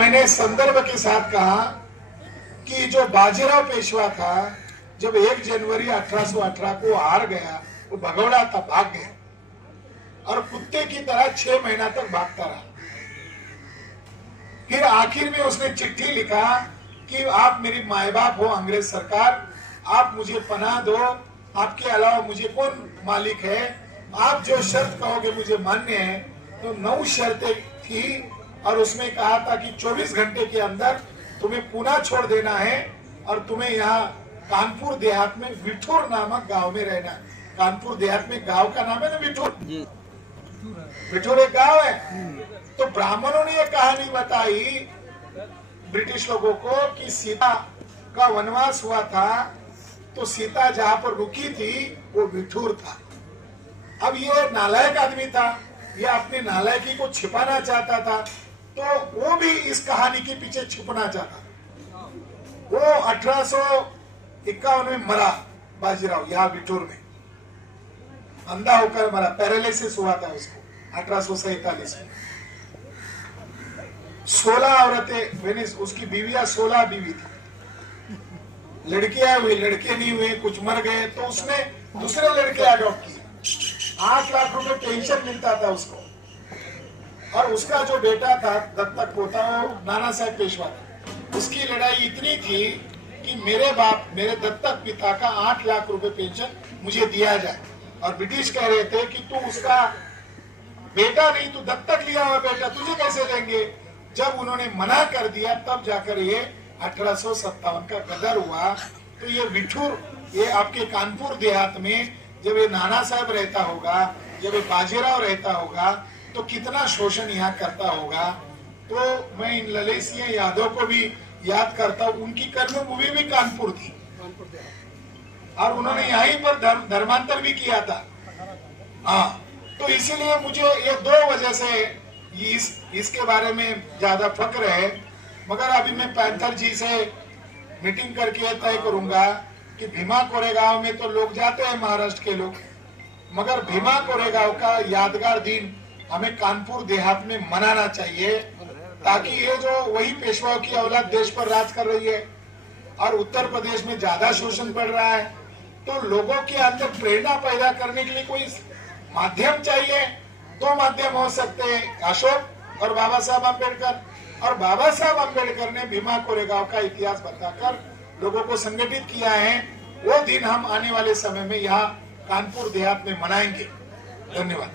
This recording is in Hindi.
मैंने संदर्भ के साथ कहा कि जो बाजीराव पेशवा था, जब 1 जनवरी 1818 को हार गया, वो भगौड़ा था, भाग गया और कुत्ते की तरह 6 महीना तक भागता रहा। फिर आखिर में उसने चिट्ठी लिखा कि आप मेरी माए बाप हो अंग्रेज सरकार, आप मुझे पनाह दो, आपके अलावा मुझे कौन मालिक है, आप जो शर्त कहोगे मुझे मान्य है। तो 9 शर्तें थी और उसमें कहा था कि 24 घंटे के अंदर तुम्हें पुणे छोड़ देना है और तुम्हें यहाँ कानपुर देहात में विठूर नामक गांव में रहना। कानपुर देहात में गांव का नाम है ना विठूर, विठूर एक गांव है। तो ब्राह्मणों ने ये कहानी बताई ब्रिटिश लोगों को कि सीता का वनवास हुआ था, तो सीता जहां पर रुकी थी वो विठूर था। अब ये नालायक आदमी था, ये अपनी नालायकी को छिपाना चाहता था, तो वो भी इस कहानी के पीछे छुपना चाहता। वो 1851 में मरा बाजीराव, यहाँ बिठूर में अंधा होकर मरा, पैरालिसिस हुआ था उसको 1847 में। 16 औरतें, उसकी बीवियां 16 बीवी थी, लड़कियां हुई, लड़के नहीं हुए, कुछ मर गए, तो उसने दूसरे लड़के अडॉप्ट किए। 8 लाख रुपए पेंशन मिलता था उसको, और उसका जो बेटा था दत्तक पोता, वो नाना साहेब पेशवा था। उसकी लड़ाई इतनी थी कि मेरे बाप, मेरे दत्तक पिता का 8 लाख रुपए पेंशन मुझे दिया जाए, और ब्रिटिश कह रहे थे कि तू उसका बेटा नहीं, तू दत्तक लिया हुआ बेटा, तुझे कैसे देंगे। जब उन्होंने मना कर दिया तब जाकर ये 1857 का गदर हुआ। तो ये विठूर, ये आपके कानपुर देहात में जब ये नाना साहब रहता होगा, जब ये बाजीराव रहता होगा, तो कितना शोषण यहाँ करता होगा। तो मैं इन ललित सिंह यादव को भी याद करता हूँ, उनकी कर्मभूमि भी कानपुर थी और उन्होंने यहीं पर धर्मांतर भी किया था। हाँ, तो इसीलिए मुझे ये 2 वजह से इसके बारे में ज्यादा फक्र है। मगर अभी मैं पैंथर जी से मीटिंग करके तय करूंगा कि भीमा कोरेगांव में तो लोग जाते हैं, महाराष्ट्र के लोग, मगर भीमा कोरेगांव का यादगार दिन हमें कानपुर देहात में मनाना चाहिए, ताकि ये जो वही पेशवाओं की औलाद देश पर राज कर रही है और उत्तर प्रदेश में ज्यादा शोषण बढ़ रहा है, तो लोगों के अंदर प्रेरणा पैदा करने के लिए कोई माध्यम चाहिए। 2 माध्यम हो सकते हैं, अशोक और बाबा साहब अम्बेडकर। और बाबा साहब अम्बेडकर ने भीमा कोरेगांव का इतिहास बताकर लोगों को संगठित किया है। वो दिन हम आने वाले समय में यहाँ कानपुर देहात में मनाएंगे। धन्यवाद।